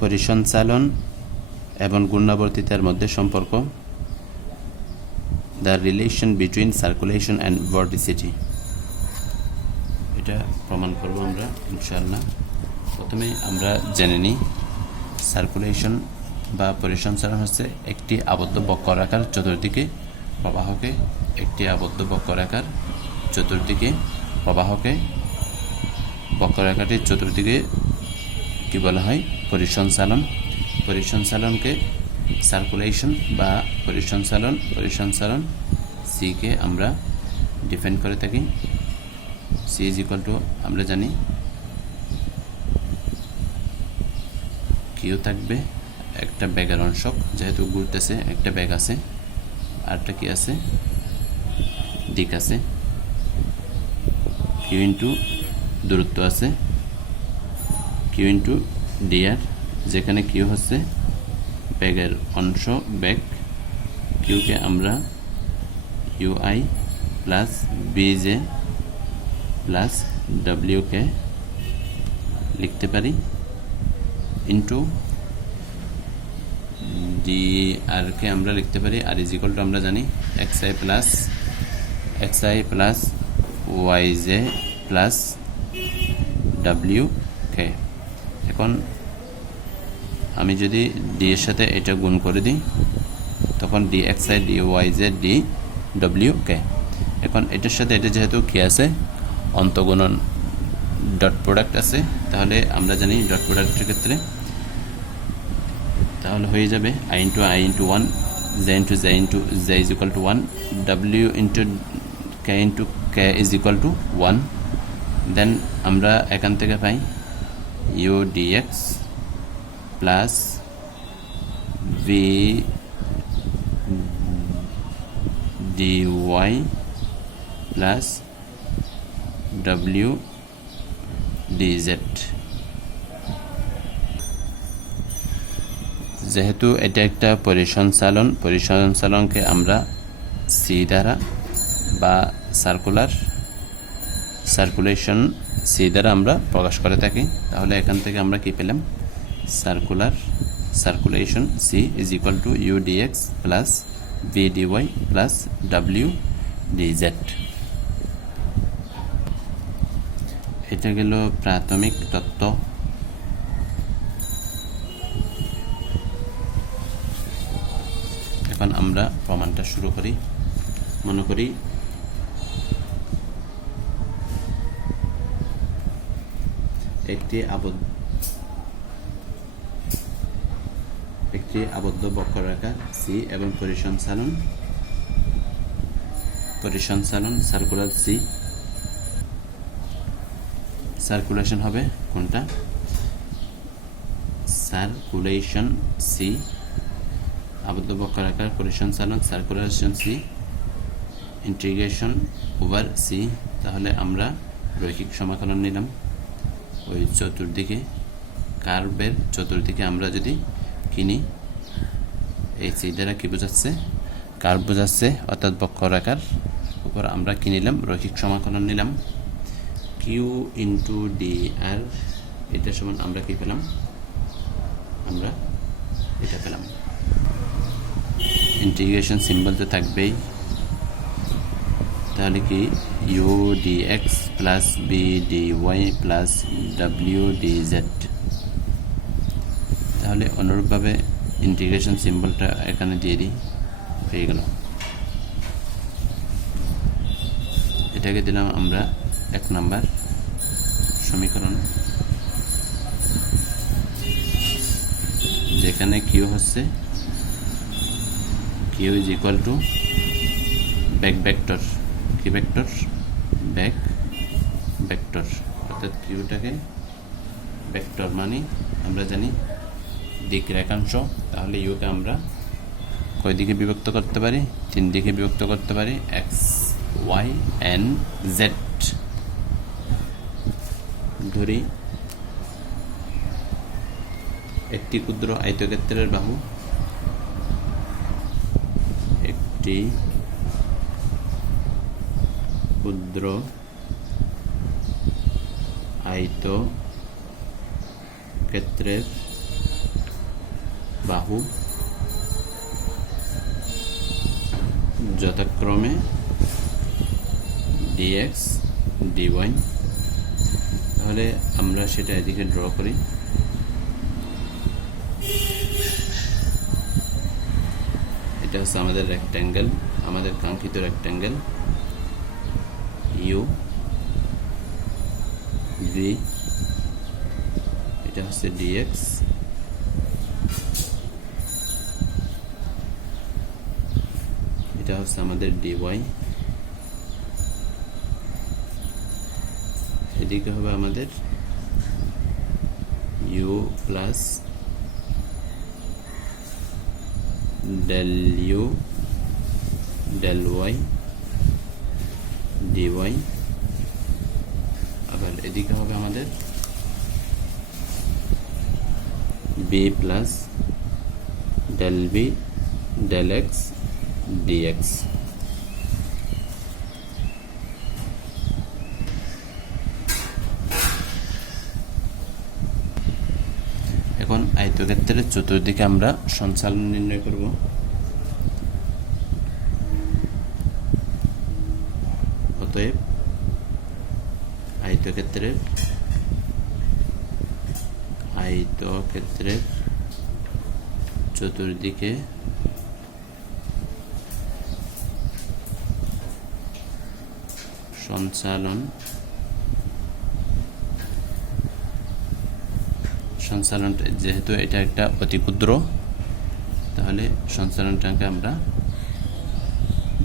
পরিসঞ্চালন এবং গুণাবর্তিতার মধ্যে সম্পর্ক। The relation between circulation and vorticity এটা প্রমাণ করব আমরা, ইনশাআল্লাহ। প্রথমে আমরা জেনে নিই সার্কুলেশন বা পরিসঞ্চালন হচ্ছে একটি আবদ্ধ বক্ররাখার চতুর্দিকে, প্রবাহকে একটি আবদ্ধ বক্ররাখার চতুর্দিকে, প্রবাহকে বক্ররেখাটির চতুর্দিকে কি বলা হয়? পরিসঞ্চালন পরিসঞ্চালনকে সার্কুলেশন বা পরিসঞ্চালন পরিসঞ্চালন সিকে আমরা ডিফাইন করে থাকি। সি ইজ ইকুয়াল টু আমরা জানি কিউ থাকবে একটা ব্যাগের অংশক, যেহেতু ঘুরতেছে, একটা ব্যাগ আছে। আরটা কি আছে? দিক আছে। কিউ ইন্টু দূরত্ব আছে। কিউ ইন্টু ডিআর যেখানে কিউ হচ্ছে ব্যাগের অংশ, ব্যাগ। কিউকে আমরা UI plus VJ plus W K লিখতে পারি ইন্টু ডি আরকে আমরা লিখতে পারি আর ইজ ইকুয়াল টু আমরা জানি X I plus X I plus Y J plus W K. এখন আমি যদি ডি এর সাথে এটা গুণ করে দিই, তখন D X I D Y Z D W K এখন এটার সাথে এটা যেহেতু কি আছে, অন্তগুণন ডট প্রোডাক্ট আছে, তাহলে আমরা জানি ডট প্রোডাক্টের ক্ষেত্রে তাহলে হয়ে যাবে I into I into one J into J into J is equal to one W into K into K is equal to one then আমরা এখান থেকে পাই U DX plus V DY plus W DZ যেহেতু এটা একটা পরিসঞ্চালন পরিসঞ্চালনকে আমরা C দ্বারা বা circular circulation C দ্বারা আমরা প্রকাশ করে থাকি। তাহলে এখান থেকে আমরা কি পেলাম? Circular circulation C is equal to U DX plus V DY plus W DZ এটা গেল প্রাথমিক তত্ত্ব। এখন আমরা প্রমাণটা শুরু করি। মনে করি একটি আবদ্ধ একটি আবদ্ধ বক্ররেখা সি এবং পরিসঞ্চালন পরিসঞ্চালন সার্কুলার সি সার্কুলেশন হবে কোনটা? সার্কুলেশন সি আবদ্ধ বক্ররেখার পরিসঞ্চালন circulation C integration over C তাহলে আমরা রৈখিক সমাকলন নিলাম। ওই চতুর্দিকে কার্ভের চতুর্দিকে আমরা যদি কিনি, এই সি দ্বারা কী বোঝাচ্ছে? কার্ভ বোঝাচ্ছে অর্থাৎ বক্ররেখার উপর আমরা কি নিলাম? রৈখিক সমাকলন নিলাম। কিউ ইন্টু ডি আর এটা সমান আমরা কি পেলাম? আমরা এটা পেলাম। ইন্টিগ্রেশন সিম্বল তো থাকবেই। তাহলে কি U D X plus V D Y plus W D Z তাহলে অনুরূপভাবে ইন্টিগ্রেশন সিম্বলটা এখানে দিয়ে দিই, হয়ে গেল। এটাকে দিলাম আমরা এক নাম্বার সমীকরণ। যেখানে কিউ হচ্ছে Q is equal to back vector কি ভেক্টর ব্যাক ভেক্টর অর্থাৎ কিউটাকে ভেক্টর মানে আমরা জানি দিক রেখাংশ, তাহলে ইউকে আমরা কয় দিকে বিভক্ত করতে পারি? তিন দিকে বিভক্ত করতে পারি এক্স ওয়াই এন জেড ধরি, একটি ক্ষুদ্র আয়তক্ষেত্রের বাহু, একটি ক্ষুদ্র, আয়ত ক্ষেত্রের বাহু যথাক্রমে ডিএক্স ডিওয়াই তাহলে আমরা সেটা এদিকে ড্র করি। এটা হচ্ছে আমাদের রেক্ট্যাঙ্গেল আমাদের কাঙ্ক্ষিত রেক্ট্যাঙ্গেল ইউ ভি এটা হচ্ছে ডিএক্স এটা হচ্ছে আমাদের ডিওয়াই এদিকে হবে আমাদের U plus del U del Y DY আবার এদিকে হবে আমাদের V plus del V del X DX এখন আয়তক্ষেত্রের চতুর্দিকে আমরা সঞ্চালন নির্ণয় করব। অতএব আয়তক্ষেত্রের আয়তক্ষেত্রের চতুর্দিকে সঞ্চালন সঞ্চালন যেহেতু এটা একটা অতি ক্ষুদ্র তাহলে সঞ্চালনটাকে আমরা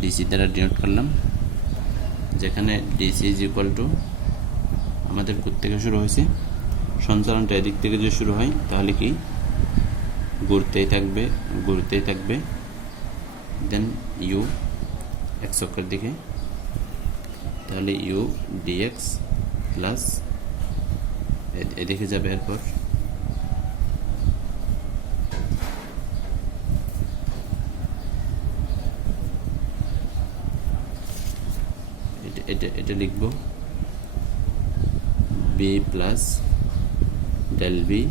ডিসি দ্বারা ডিনোট করলাম। যেখানে ডিসি ইজ ইকুয়াল টু আমাদের থেকে শুরু হয়েছে, সঞ্চালনটা এদিক থেকে যদি শুরু হয়, তাহলে কি? ঘুরতেই থাকবে ঘুরতেই থাকবে। দেন ইউ এক্স অক্ষের দিকে। তাহলে ইউ ডিএক্স প্লাস এদিকে যাবে এরপর। এটা এটা লিখব V plus del V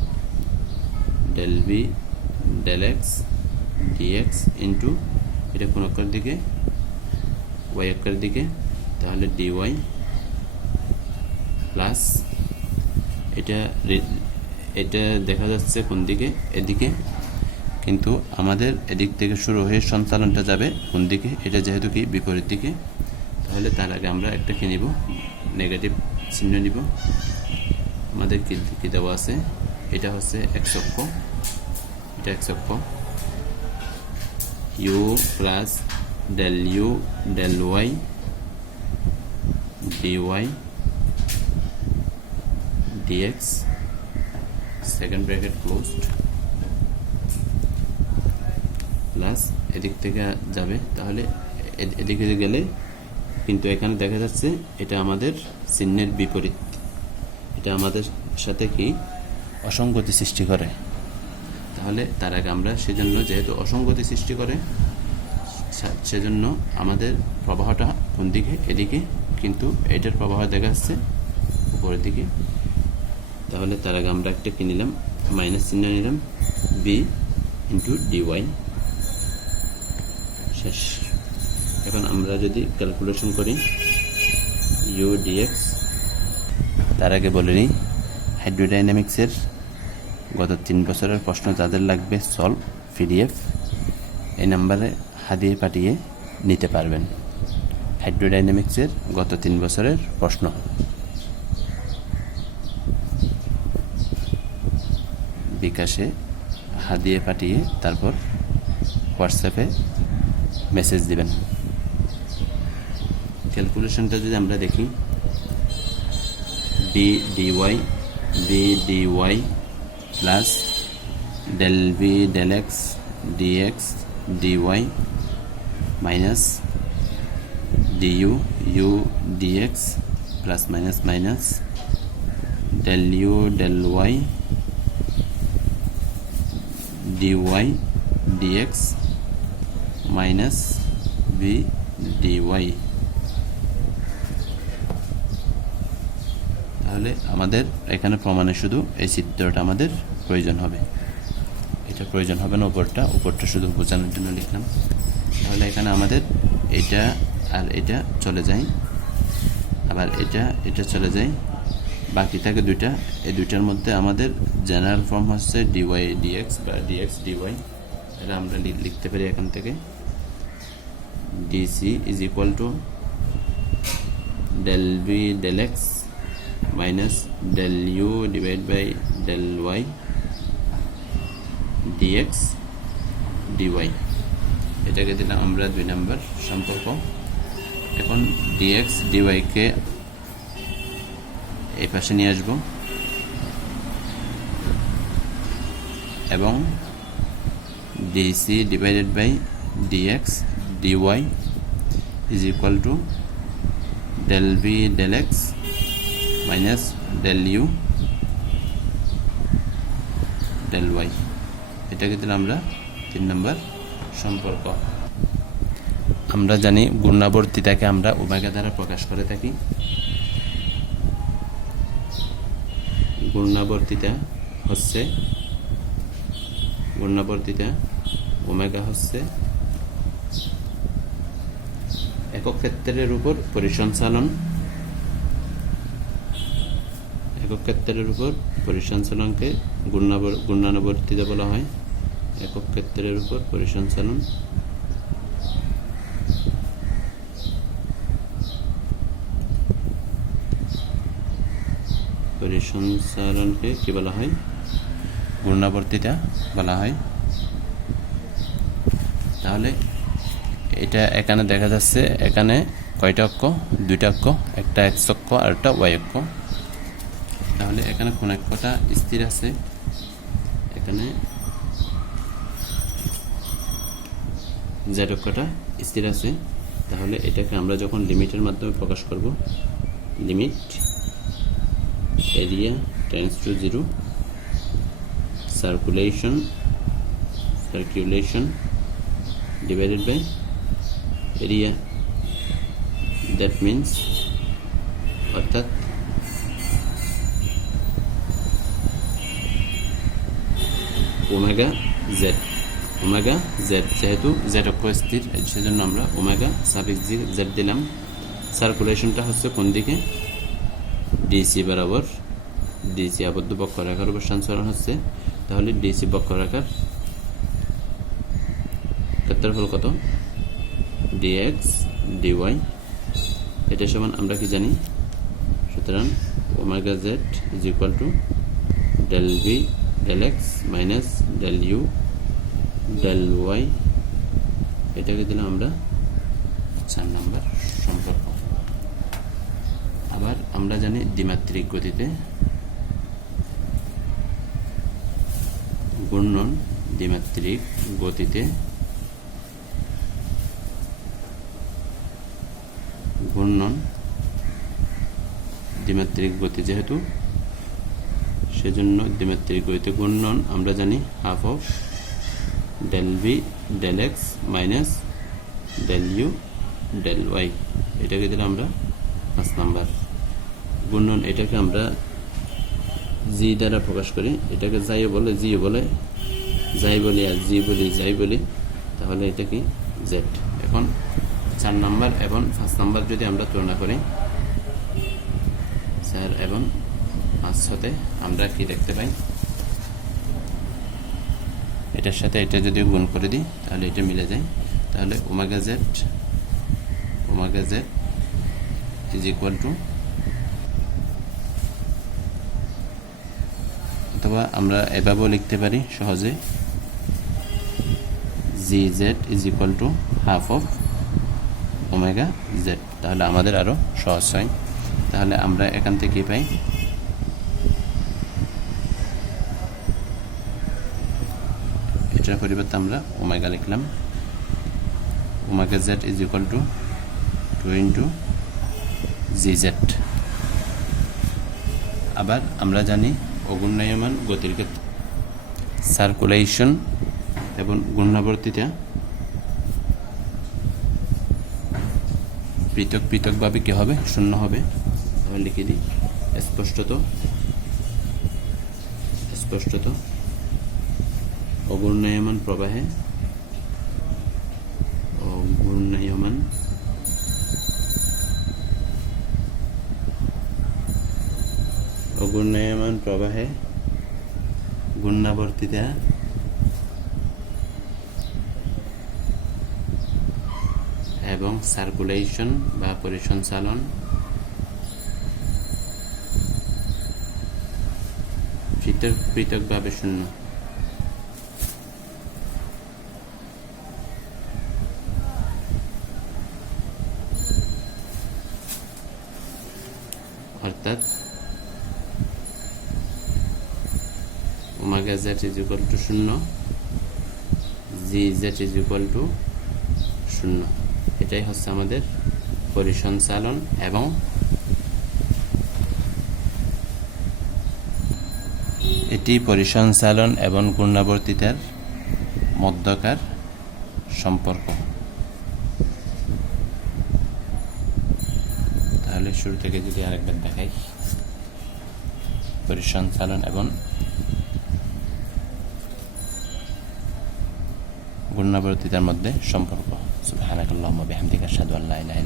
del V del X DX into এটা কোন অক্ষর দিকে ওয়াই অক্ষর দিকে, তাহলে ডিওয়াই প্লাস এটা এটা দেখা যাচ্ছে কোন দিকে, এদিকে। কিন্তু আমাদের এদিক থেকে শুরু হয়ে সঞ্চালনটা যাবে কোন দিকে, এটা যেহেতু কি বিপরীত দিকে। তাহলে তার আগে আমরা একটা কি নিব। নেগেটিভ চিহ্ন নিব। আমাদের কি কি দেওয়া আছে? এটা হচ্ছে এক এটা এক U plus del U del Y dy, dx second bracket close plus এদিক থেকে যাবে। তাহলে এদিকে গেলে কিন্তু এখানে দেখা যাচ্ছে এটা আমাদের চিহ্নের বিপরীত। এটা আমাদের সাথে কি? অসঙ্গতি সৃষ্টি করে। তাহলে তার আগে আমরা সেজন্য যেহেতু অসঙ্গতি সৃষ্টি করে সেজন্য আমাদের প্রবাহটা কোন দিকে? এদিকে। কিন্তু এটার প্রবাহ দেখা যাচ্ছে উপরের দিকে। তাহলে তার আগে আমরা একটা কি নিলাম? মাইনাস চিহ্ন নিলাম। বি ইন্টু ডিওয়াই শেষ। এখন আমরা যদি ক্যালকুলেশন করি ইউ ডিএক্স তার আগে বলে নিই হাইড্রোডাইনামিক্সের গত তিন বছরের প্রশ্ন যাদের লাগবে সলভ পিডিএফ এই নাম্বারে হাদিয়ে পাঠিয়ে নিতে পারবেন। হাইড্রোডাইনামিক্সের গত তিন বছরের প্রশ্ন। বিকাশে হাদিয়ে পাঠিয়ে তারপর হোয়াটসঅ্যাপে মেসেজ দিবেন। ক্যালকুলেশনটা যদি আমরা দেখি b d y b d y plus del b del x d x d y minus du u dx plus minus minus del u del y dy dx minus v dy. তাহলে আমাদের এখানে প্রমাণে শুধু এই চিত্রটা আমাদের প্রয়োজন হবে। এটা প্রয়োজন হবে না উপরটা উপরটা শুধু বোঝানোর জন্য লিখলাম। তাহলে এখানে আমাদের এটা আর এটা চলে যায়, আবার এটা এটা চলে যায়। বাকি থাকে দুইটা। এই দুইটার মধ্যে আমাদের জেনারেল ফর্ম হচ্ছে ডিওয়াই ডিএক্স বা ডিএক্স ডিওয়াই এটা আমরা লিখতে পারি এখান থেকে। D c is equal to del v del x minus del u divided by del y dx dy এটাকে দিলাম আমরা দুই নম্বর সম্পর্ক এখন dx dy কে এই পাশে নিয়ে আসব এবং dc divided by dx dy is equal to del v del x minus del u del y এটাকে দিলাম আমরা তিন নম্বর সম্পর্ক। আমরা জানি গুণাবর্তিতাকে আমরা ওমেগা দ্বারা প্রকাশ করে থাকি। গুণাবর্তিতা হচ্ছে, গুণাবর্তিতা ওমেগা হচ্ছে একক ক্ষেত্রের উপর পরিসঞ্চালন একক ক্ষেত্রের উপর পরিসঞ্চালনকে গুণাবর- গুণানুবর্তিতা বলা হয়। একক ক্ষেত্রের উপর পরিসঞ্চালন। পরিসঞ্চালনকে কি বলা হয়? গুণাবর্তিতা বলা হয়। তাহলে এটা এখানে দেখা যাচ্ছে, এখানে কয়টা অক্ষ? দুইটা অক্ষ, একটা এক্স অক্ষ আর একটা ওয়াই অক্ষ। তাহলে এখানে কোন অক্ষটা স্থির আছে। এখানে জেড স্থির আছে, তাহলে এটাকে আমরা যখন লিমিটের মাধ্যমে প্রকাশ করব, limit area tends to zero circulation circulation divided by area, that means অর্থাৎ ওমেগা জেড ওমেগা জেড যেহেতু জেড অক্ষ স্থির, সেজন্য আমরা ওমেগা সাফিক্স জেড দিলাম। সার্কুলেশনটা হচ্ছে কোন দিকে? ডিসি বরাবর। ডিসি আবদ্ধ বক্ররেখার উপর সঞ্চালন হচ্ছে। তাহলে ডিসি বক্ররেখার ক্ষেত্রফল কত? ডিএক্স ডিওয়াই এটা সমান আমরা কি জানি? সুতরাং omega z is equal to del v del x minus del u del y এটাকে দিলাম আমরা চার নাম্বার সম্পর্ক। আবার আমরা জানি দ্বিমাত্রিক গতিতে ঘূর্ণন দ্বিমাত্রিক গতিতে ঘূর্ণন দ্বিমাত্রিক গতি যেহেতু সেজন্য দ্বিমাত্রিক ঘূর্ণন আমরা জানি half of del v del x minus del u del y এটাকে দিলাম আমরা পাঁচ নাম্বার। ঘূর্ণন এটাকে আমরা জি দ্বারা প্রকাশ করি। এটাকে যাইও বলে জিও বলে, যাই বলি আর জি বলি, যাই বলি, তাহলে এটা কি জেড এখন চার নাম্বার এবং পাঁচ নাম্বার যদি আমরা তুলনা করি চার এবং পাঁচ সাথে আমরা কি দেখতে পাই? এটার সাথে এটা যদি গুণ করে দিই, তাহলে এটা মিলে যায়। তাহলে omega z omega z is equal to অথবা আমরা এভাবেও লিখতে পারি সহজে g z is equal to half of omega z তাহলে আমাদের আরও সহজ হয়। তাহলে আমরা এখান থেকে পাই এটার পরিবর্তে আমরা ওমেগা লিখলাম omega z is equal to two into g z আবার আমরা জানি অগুণ্যমান গতির ক্ষেত্রে সার্কুলেশন এবং গুণাবর্তিতা পৃথক পৃথকভাবে কী হবে শূন্য হবে তাহলে লিখে দিই স্পষ্টত স্পষ্টত অঘূর্ণায়মান প্রবাহে অঘূর্ণায়মান অঘূর্ণায়মান প্রবাহে গুণাবর্তিতা এবং সার্কুলেশন বা পরিসঞ্চালন পৃথক পৃথকভাবে শূন্য। জেড ইজ ইকুয়াল টু শূন্য। G z is equal to শূন্য। এটাই হচ্ছে আমাদের পরিসঞ্চালন এবং এটি পরিসঞ্চালন এবং গুণাবর্তিতার মধ্যকার সম্পর্ক। তাহলে শুরু থেকে যদি আরেকবার দেখাই। পরিসঞ্চালন এবং গুণাবর্তিতার মধ্যে সম্পর্ক। সুবহানাকাল্লাহুম্মা বিহামদিকা আশহাদু আল্লা ইলাহা